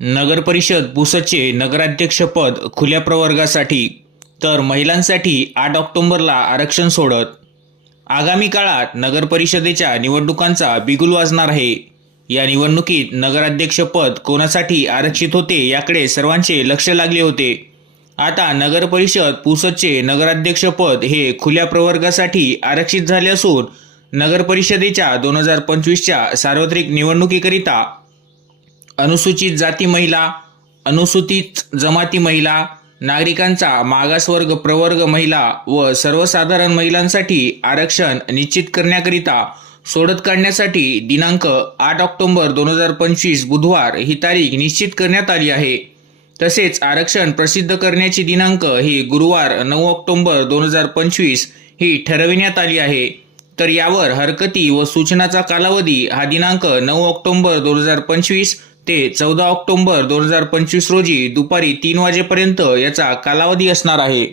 नगर परिषद बुसचे नगराध्यक्षपद खुल्या प्रवर्गासाठी तर महिलांसाठी आठ ऑक्टोंबरला आरक्षण सोडत. आगामी काळात नगर परिषदेच्या निवडणुकांचा बिगुल वाजणार आहे. या निवडणुकीत नगराध्यक्षपद कोणासाठी आरक्षित होते याकडे सर्वांचे लक्ष लागले होते. आता नगर परिषद पुसदचे नगराध्यक्षपद हे खुल्या प्रवर्गासाठी आरक्षित झाले असून नगर परिषदेच्या दोन हजार पंचवीसच्या सार्वत्रिक निवडणुकीकरिता अनुसूचित जाती महिला अनुसूचित जमाती महिला नागरिकांचा मागासवर्ग प्रवर्ग महिला व सर्वसाधारण महिलांसाठी आरक्षण निश्चित करण्याकरिता सोडत काढण्यासाठी दिनांक आठ ऑक्टोबर दोन हजार पंचवीस बुधवार ही तारीख निश्चित करण्यात आली आहे. तसेच आरक्षण प्रसिद्ध करण्याची दिनांक ही गुरुवार नऊ ऑक्टोंबर दोन हजार पंचवीस ही ठरविण्यात आली आहे. तर यावर हरकती व सूचनाचा कालावधी हा दिनांक नऊ ऑक्टोबर दोन हजार पंचवीस ते चौदा ऑक्टोबर दोन हजार पंचवीस रोजी दुपारी तीन वाजेपर्यंत याचा कालावधी असणार आहे.